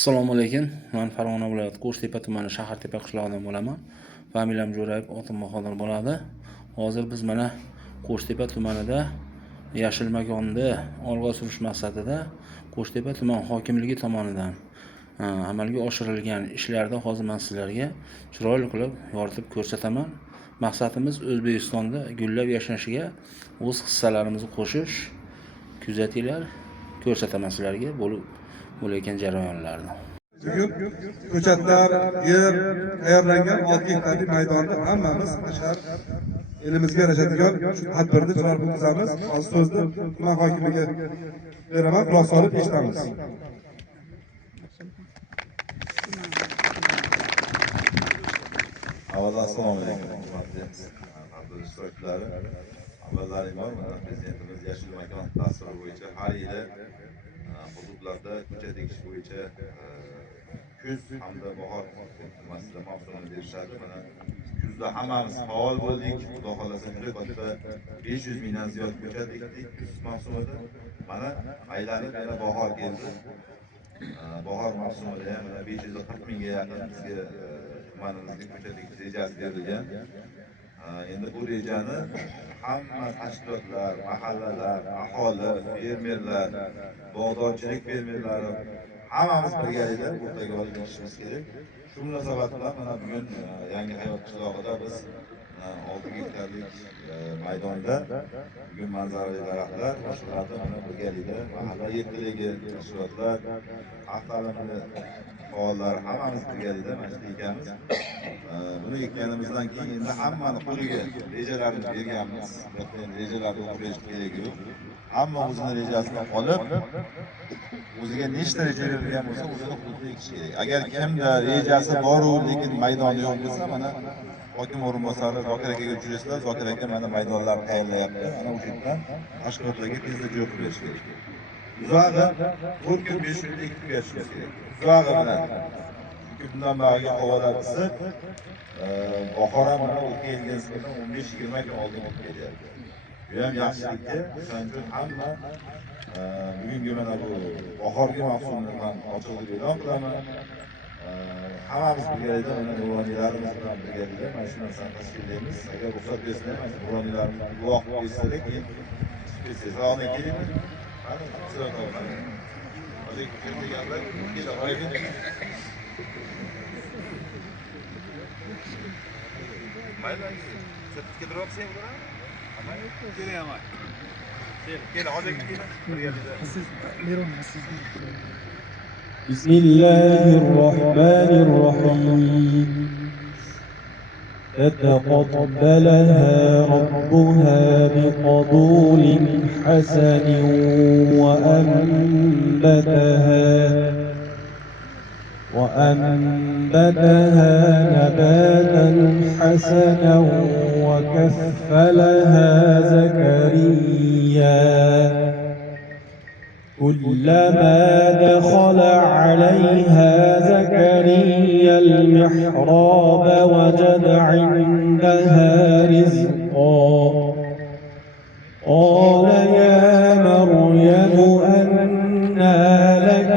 Assalomu alaykum. Men Farg'ona viloyati Qo'shtepa tumani Shahartepa qishlog'idan bo'laman. Familiyam Jo'rayev, otim Bahodir bo'ladi. Hozir biz mana Qo'shtepa tumanida yashil makonni olg'a surish maqsadida Qo'shtepa tuman hokimligi tomonidan amalga oshirilgan ishlarda hozir men sizlarga chiroyli qilib yoritib ko'rsataman. Maqsadimiz O'zbekistonda gullab yashanishiga o'z hissalarimizni qo'shish. Kuzatinglar, ko'rsataman sizlarga bo'layotgan jarayonlarni. Bugun ko'chatlar, yer tayyorlangan 6 gektarlik maydonda hammamiz shahar elimizga yarashadigan tadbirni chiroyli o'tkazamiz. Hozir so'zni tuman hokimiga beraman, quloq solib eshitamiz. Avvalo assalomu alaykum, hurmatli tadbir ishtirokchilari. Avvallariga prezidentimiz yashil makon dasturi bo'yicha har yili hududlarda ko'chat ekish bo'yicha kuz hamda bahor mavsumini berishadi. Mana kuzda hammamiz faol bo'ldik. Xudo xolasa juda katta 500 mingdan ziyod ko'chat ekdik kuz mavsumida. Mana aylanib yana bahor keldi. Bahor mavsumida ham mana 540 mingga yaqin bizga tumanimizga ko'chat ekish rejasi berilgan. Endi bu rejani hamma tashkilotlar, mahallalar, aholi, fermerlar, bog'dorchilik fermerlari hammamiz birgalikda o'rtaga olib ketishimiz kerak. Shu munosabat bilan mana bugun Yangi hayot qishlog'ida biz 6 gektarlik maydonda bugun manzarali daraxtlar boshqalarida mana birgalikda mahalla yetkiligi, tashkilotlar, aholi faollari hammamiz birgalikda mana shu ekanmiz. Buni ekkanimizdan keyin endi hammani qo'liga rejalarni berganmiz. Rejalarni o'qish kerak yo'q. Hamma o'zining rejasini olib, o'ziga nechta reja berilgan bo'lsa, o'zini hududida ekish kerak. Agar kimda rejasi bor-u, lekin maydoni yo'q bo'lsa, mana hokim o'rinbosari Zokir akaga uchraysizlar. Zokir aka mana maydonlarni tayyorlayapti. Ana o'sha yerdan tashkilotlarga tezda joy qilib berish kerak. Uzog'i 4 kun 5 kunda ekib berishimiz kerak. Uzog'i bilan bundan beriga havolar issiq, bahor ham mana o'tgan yilga nisbatan 15-20 kun oldin o'tib kelyapti. Bu ham yaxshilikka, shuning uchun hamma bugungi mana bu bahorgi mavsumni ham ochiqlik e'lon qilaman. Hammamiz birgalikda mana nuroniylarimiz bilan birgalikda mana shu narsani tashkillaymiz. Agar ruxsat bersalar, mana nuroniylarimizni guvoh qo'ysalar, keyin sezoni kelingmi? Mana sizlar tomon. Hozir kelganlar, keladi. Mayli, sertifikat droqsa ham bo'ladimi? Amay, keling amay. Kel, hozir birgalikda. Siz siz. Bismillahirrahmanirrahim. فتقبلها ربها بقبول حسن وأنبتها نباتا حسنا وكفلها زكريا كلما دخل عليها زكريا المحراب وجد عندها رزقا قال يا مريم أنى لك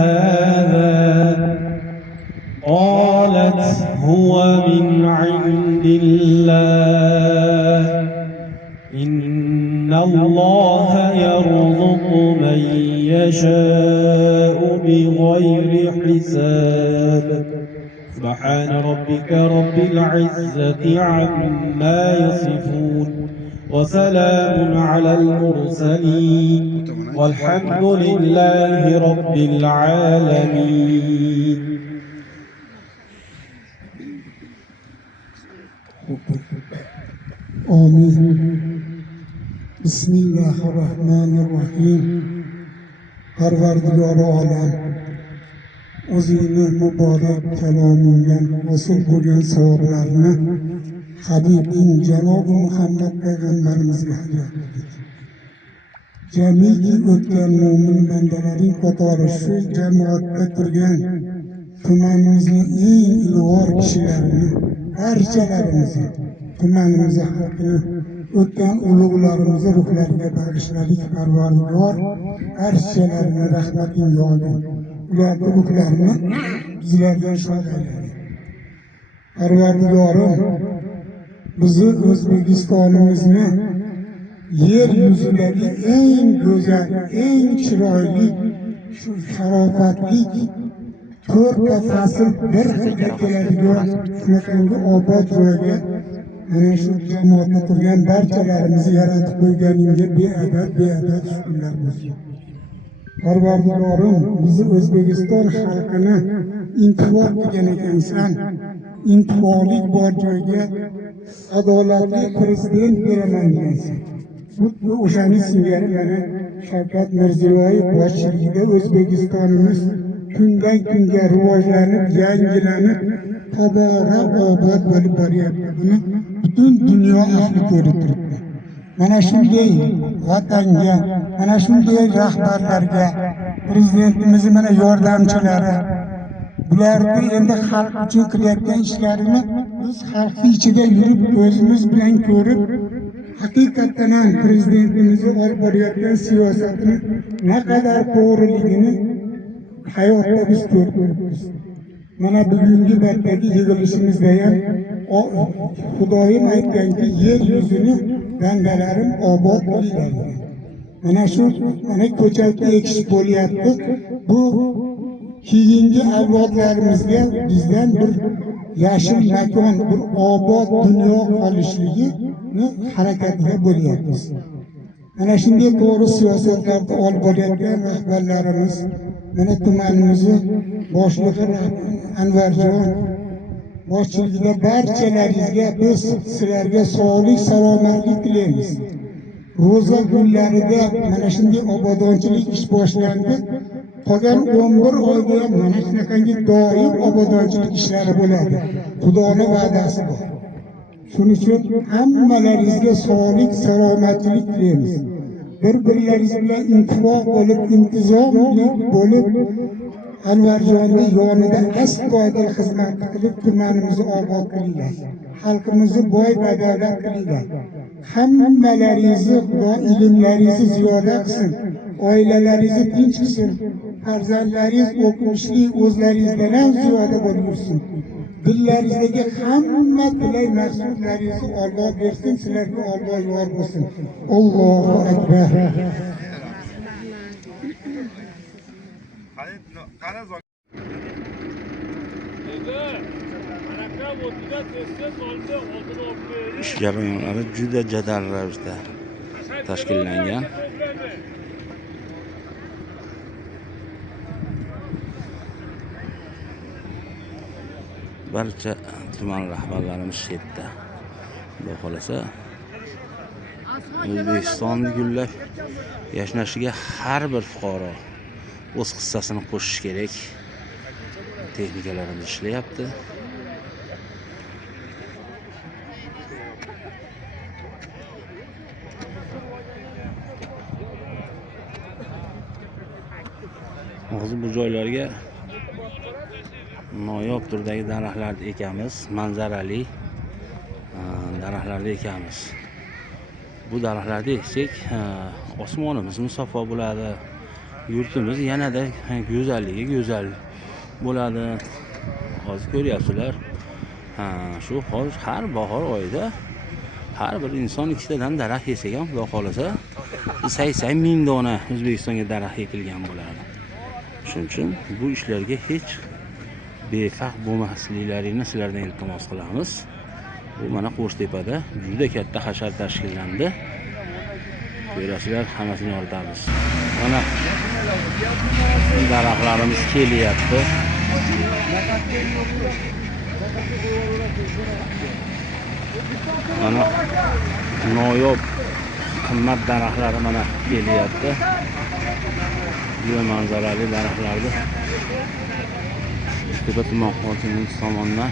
هذا قالت هو من عند الله إن الله يرزق من يشاء بغير حساب سبحان ربك رب العزة عما يصفون وسلام على المرسلين والحمد لله رب العالمين. آمين. بسم الله الرحمن الرحيم. Parvardigor olam o'zingni muborak kaloming bilan hosil bo'lgan savoblarni Habibing Janob Muhammad payg'ambarimizga hadiya qildik. Jamiki o'tgan mo'min bandalaring qatori shu jamoatda turgan tumanimizning eng ilg'or kishilarini, barchalarimizni, tumanimiz xalqini o'tgan ulug'larimizni ruhlariga bag'ishladik. Parvardigor barchalarini rahmating yog'di. ularni o'qlarini bizlardan shod ayladi. Parvardigorim, bizni O'zbekistonimizni yer yuzidagi eng go'zal, eng chiroyli, shu sharofatli to'rtta fasl bir xilga keladigan shunaqangi obod joyga mana shu jamoatda turgan barchalarimizni yaratib qo'yganingga beadad shukrlar bo'lsin. Parvardigorim, bizni O'zbekiston xalqini intihor qilgan ekansan, intiholik bor joyga adolatli prezident beraman degansan. Xuddi o'shani singari mana Shavkat Mirziyoyev boshchiligida O'zbekistonimiz kundan kunga rivojlanib, yangilanib, tobora obod bo'lib boryapti. Buni butun dunyo ahli ko'rib turibdi. Mana shunday vatanga, mana shunday rahbarlarga, prezidentimiz mana yordamchilari, bularni endi xalq uchun qilayotgan ishlarini biz xalq ichida yurib, o'zimiz bilan ko'rib, haqiqatdan ham prezidentimiz olib borayotgan siyosatini naqadar to'g'riligini hayotda biz ko'rib turibmiz. Mana bugungi vaqtdagi yig'ilishimizda ham Xudoyim aytganki, yer yuzini bandalarim obod qilinglar. Mana shu ko'chatni ekish bo'lyapti. Bu keyingi avlodlarimizga bizdan bir yashil makon, bir obod dunyo qolishligini harakatiga bo'lyapmiz. Mana shunday to'g'ri siyosatlarni olib borayotgan rahbarlarimiz, mana tumanimizni boshlig'i Anvarjon boshchiligida barchalaringizga biz sizlarga sog'lik, salomatlik tilaymiz. Ro'za kunlarida mana shunday obodonchilik ish boshlandi. Qolgan 11 oyda ham mana shunaqangi doim obodonchilik ishlari bo'ladi. Xudoning va'dasi bor. Shuning uchun hammalaringizga sog'lik, salomatlik tilaymiz. Bir-birlaringiz bilan intifoq bo'lib, intizomli bo'lib, Anvarjonning yonida astoydil xizmat qilib, tumanimizni obod qilinglar. Xalqimizni boy badavlat qilinglar. Hammalaringizni Xudo ilmlaringizni ziyoda qilsin. Oilalaringizni tinch qilsin. Farzandlaringiz o'qishli, o'zlaringizdan ham ziyoda bo'lib yursin. Dillaringizdagi hamma tilay maqsadlaringizni Alloh bersin, sizlarga Alloh yor bo'lsin. Allohu akbar. Ish jarayonlari juda jadal ravishda tashkillangan. Barcha tuman rahbarlarimiz shu yerda. Xudo xolasa O'zbekistonni gullab yashnashiga har bir fuqaro o'z hissasini qo'shishi kerak. Texnikalarimiz ishlayapti. Hozir bu joylarga noyob turdagi daraxtlarni ekamiz, manzarali daraxtlarni ekamiz. Bu daraxtlarni eksak, osmonimiz musaffo bo'ladi, yurtimiz yanada go'zalligi go'zal bo'ladi. Hozir ko'ryapsizlar, shu hozir har bahor oyida har bir inson ikkitadan daraxt yesak ham, xudo xolasa 80 ming dona O'zbekistonga daraxt ekilgan bo'ladi. Shuning uchun bu ishlarga hech befarq bo'lmasliklarini sizlardan iltimos qilamiz. Bu mana Qo'shtepada juda katta hashar tashkillandi. Ko'rasizlar, hammasini yoritamiz. Mana daraxtlarimiz kelyapti. Mana noyob qimmat daraxtlari mana kelyapti. Juda manzarali daraxtlarni Qo'shtepa tuman hokimligi tomonidan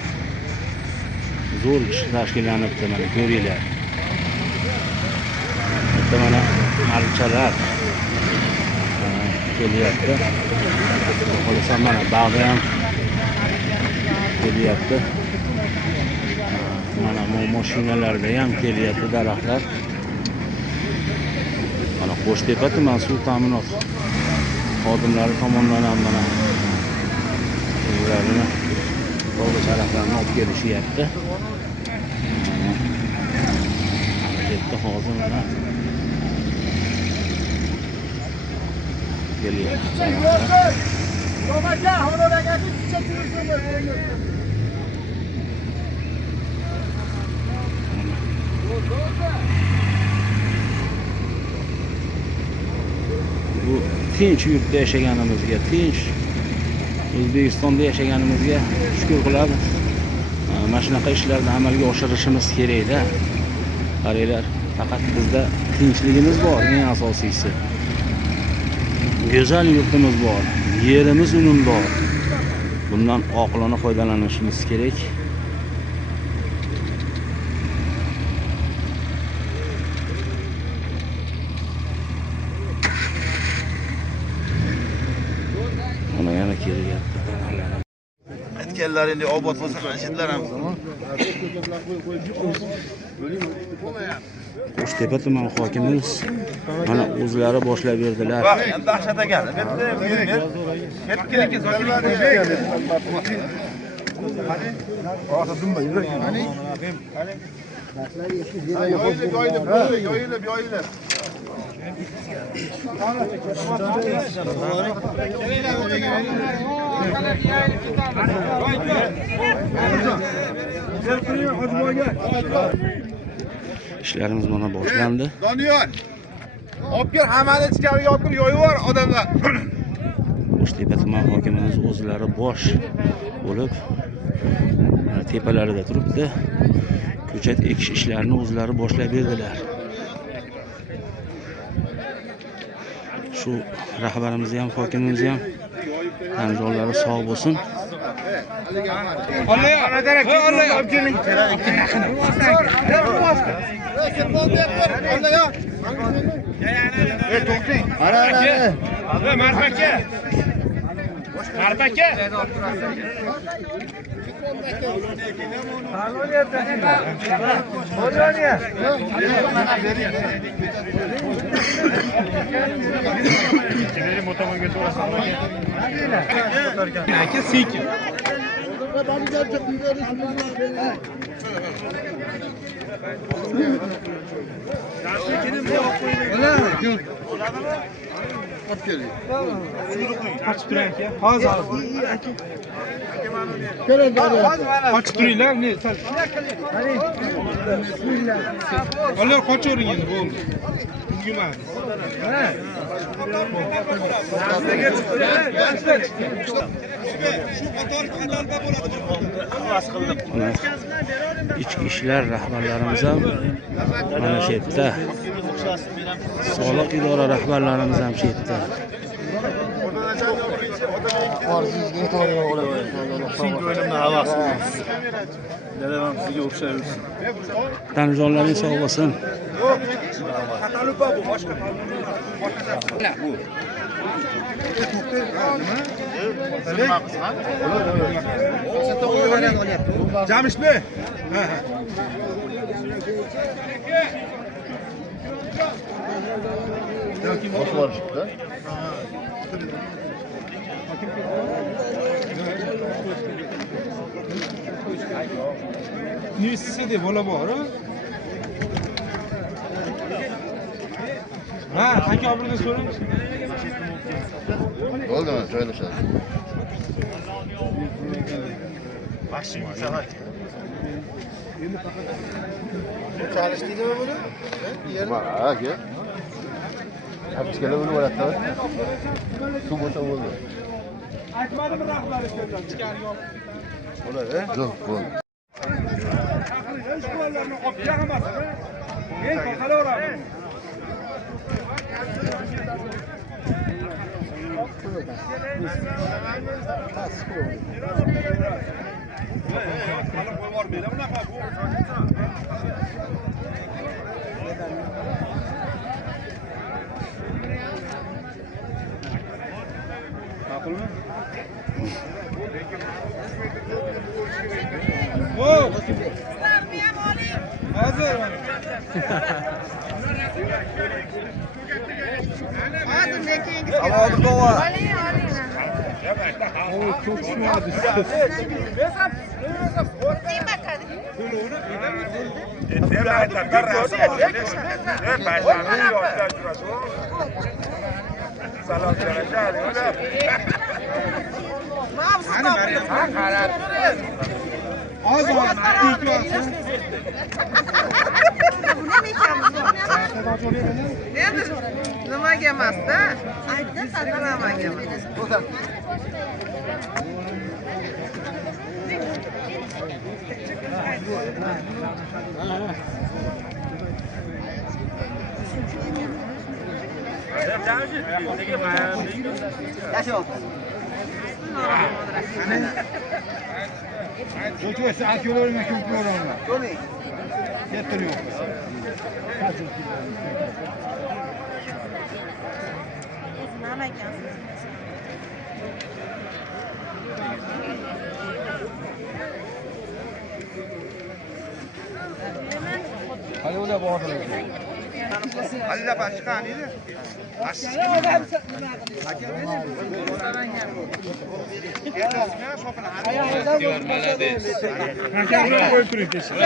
zo'r ish tashkillanibdi, mana ko'ringlar. Bitta mana archalar kelyapti. Xo'jasa mana bog'da ham kelyapti. Mana mashinalarda ham kelyapti daraxtlar. Mana Qo'shtepa tuman suv ta'minot xodimlari tomonidan ham mana savdo sharaflarini olib kelishyapti. Yerda hozir mana bu tinch yurtda yashaganimizga, tinch O'zbekistonda yashaganimizga shukr qilamiz. Mana shunaqa ishlarni amalga oshirishimiz kerak-da. Qaranglar, faqat bizda tinchligimiz bor, eng asosiysi. Go'zal yurtimiz bor, yerimiz unumdor. Bundan oqilona foydalanishimiz kerak. Mana yana kelyapti. Aytganlar endi obod bo'lsa qanchalar ham. Qo'shtepa tuman hokimimiz mana o'zlari boshlab berdilar. Endi dahshat ekan. Bitta buyurgan. Ketkiniki yoyilib. İşlerimiz mana boshlandi. Doniyor. Olib kel, hammani ichkariga olib kir, yoyib bor odamlar. Qo'shtepa tuman hokimimiz o'zlari bosh bo'lib tepalarida turibdi. Ko'chat ekish ishlarini o'zlari boshlab berdilar. Shu rahbarimiz ham, hokimimiz ham anjomlari sog' bo'lsin. Kaç turing aka? Hozir. Qochib turinglar, ne? Olar qochavering endi bo'ldi. Ulgurmadi. İchki ishlar rahbarlarimiz ham mana shu yerda. Soliq idora rahbarlarimiz ham shu yerda. Tanjonlaring sog' bo'lsin. Jamishmi? Universitede bola bor. Ha, aka birdan so'rang. Bo'ldi, joylashadi. Mashina safar. Chalishdiydimi buni? Ha, aka. Hapchikala buni bo'latdi. Suv bo'lsa bo'ldi. Aytmadim rahbar ishlardan ichkariga olib. Bo'ladi? Yo'q, bo'ldi. Ishlarni olib yig'masin. Men qo'qalaveramiz. Ma'qulmi? Hozir. Hozir qo'yar. Nimaga emas-da? Aytdim, nimaga emas.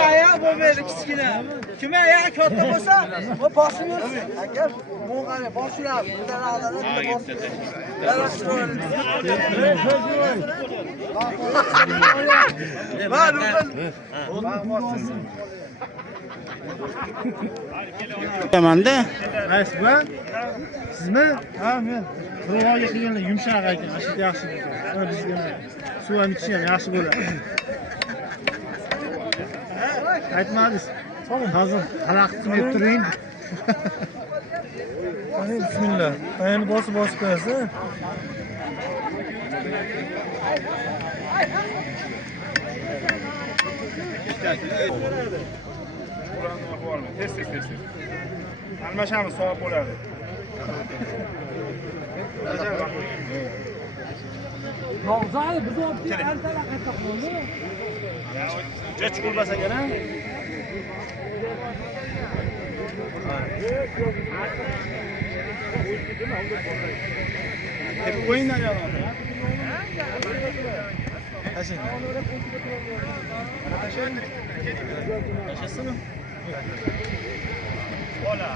Ayağı bu böyle kichkina. Kime ayağı katta bo'lsa, bu boshini aka, mo'g'ani boshlar, bundan oldin boshini. Manda Rais buva, sizmi? Ha, men. Birovga qilganlar yumshoq ekan, ashit yaxshi ekan. Mana bizga suv ham ichish ham yaxshi bo'ladi. Aytmadingiz. Hozir xalaqit qilib turing. Qani bismillah. Ayni bosib qo'yasiz. Tez. Almashamiz, savob bo'ladi. Yog'zay biz olib antalaq aytib qo'ydi. Juda chuqur bo'lsa kerak. Hep qo'yinglar yo'q. Tashin. Tashasizmi? Hola.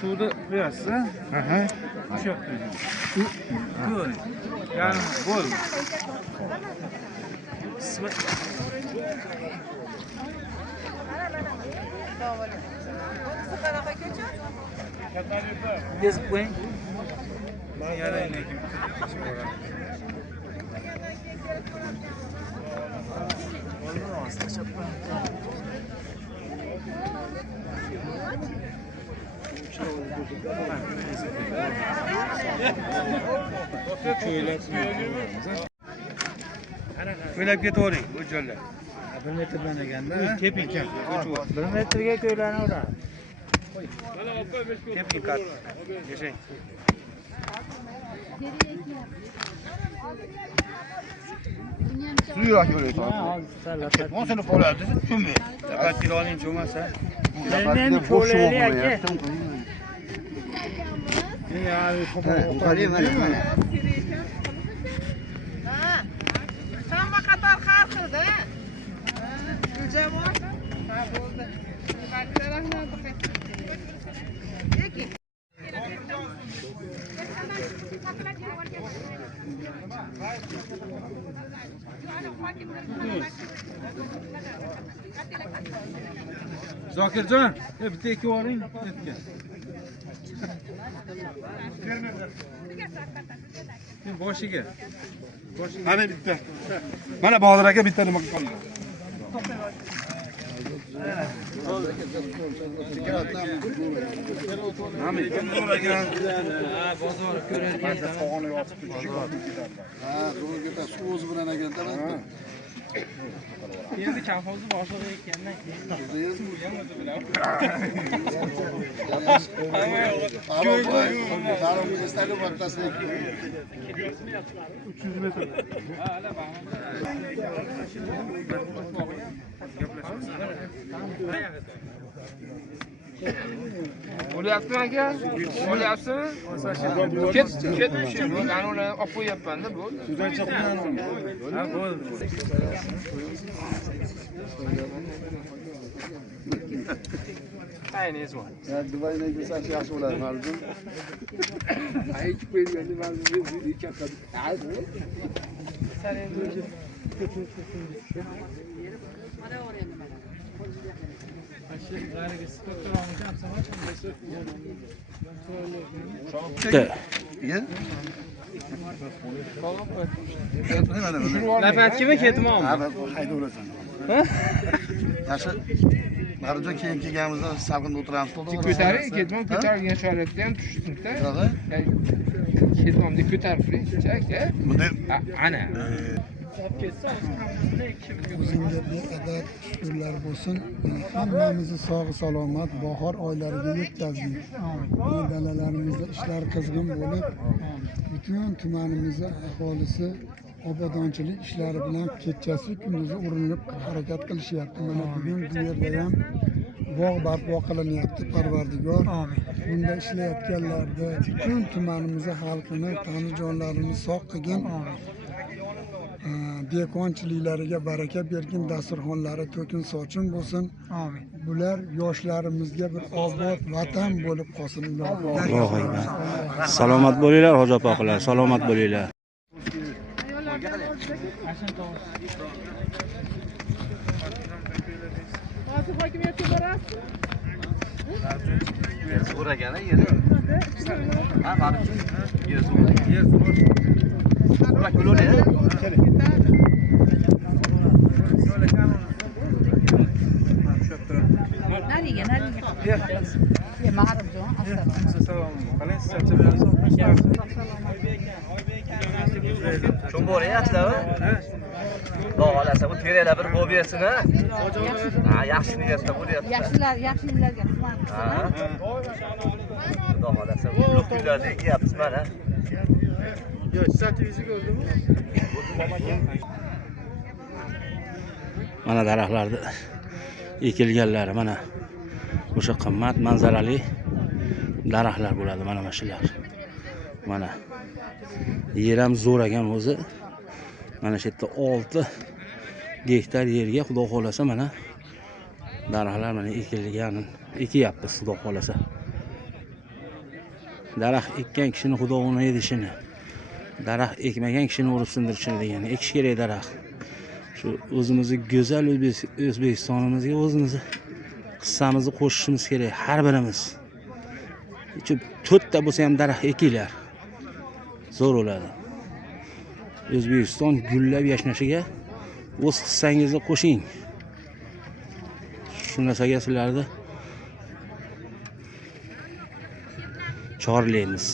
Suvda qo'yasiz, ha? Aha. O'sha yoqda. Yani bol. Ezib qo'ying. Men yaraylik. Ko'ylab ketavering, bu joylar. 1 metrdan deganda, teping. 1 metrga ko'ylanaveradi. Teping kat. Yashang. suyroq yo'laydi. Hozir seni bo'ladi, tushunmay. Faqat kiloning cho'masa. Men ko'laylik aka. Ya, mana. Hamma qator har xilda. Jamoat. Ha, bo'ldi. Zokirjon, bitta ikki oling, ketga. Boshiga. Mana bitta. Mana Bodir aka bitta nima qildi? Mana Bodir aka. Bozor ko'radigan. Qog'oni yotib ketadi. Ha, ro'yxatda suv o'zi bilan ekanda. Endi kolxozni boshlig'i ekandan Bo'lyaptimi aka? Bo'lyapsizmi? Ket. Men uni olib qo'yapman-da, bu. Ha, bo'ldi. Ayni esma. Ya Dubayga kelsak yaxshi bo'ladi, ma'lum. Aytib qo'yganda ma'lum katta. Lapatchimi ketmoqmi? Haydaverasan. Yaxshi. Marijon keyin kelganimizda salqinda o'tiramiz. Ko'taring, ketmon ko'tarilgan sharoitda ham tushsinda. Ketmon deb ko'tarib turing, aka. Ana. O'zingga beqadar shukrlar bo'lsin. Hammamizni sog' salomat bahor oylariga yetkazdik. Dalalarimizda ishlar qizg'in bo'lib, butun tumanimizda aholisi obodonchilik ishlari bilan kechasi kunduzi urinib harakat qilishyapti. Mana bugun bu yerda ham bog' barpo qilinyapti, Parvardigor. Bunda ishlayotganlarda butun tumanimiz xalqini, tani jonlarini sog' qilgin. Bekonchiliklariga baraka bergin, dasturxonlari to'kin sochin bo'lsin. Amin. Bular yoshlarimizga bir obod vatan bo'lib qolsin. Salomat bo'linglar, hoji opaqilar, salomat bo'linglar. Hozir hokimiyatga borasiz? So'ragani yeri. Ha, borib. Yer so'ragan. Bak bo'ladi. Nariga. Ma'rufjon, Kim bo'lyapti-ku? Xohlasa bu teringlar bir qo'yib bersin, ha? Ha, yaxshi niyatda bo'lyapti. yaxshi yillarga xizmat qilsin. Xudo xohlasa bu kunlarda kelyapmiz mana. Yo, sativizi ko'rdingmi? Mana daraxtlarda ekilganlari mana o'sha qimmat manzarali daraxtlar bo'ladi, mana shular. Mana yer ham zo'r ekan o'zi. Mana shu yerda 6 gektar yerga xudo xolasa mana daraxtlar mana ekyapmiz xudo xolasa. Daraxt ekkan kishini xudo uni edishini, daraxt ekmagan kishini urib sindirishini degan. Ekish kerak daraxt. Shu o'zimizning go'zal O'zbekistonimizga o'zimizni hissamizni qo'shishimiz kerak har birimiz. 4 ta bo'lsa ham daraxt ekinglar. Zo'r bo'ladi. O'zbekiston gullab yashnashiga o'z hissangizni qo'shing. Shu narsaga sizlarni chorlaymiz.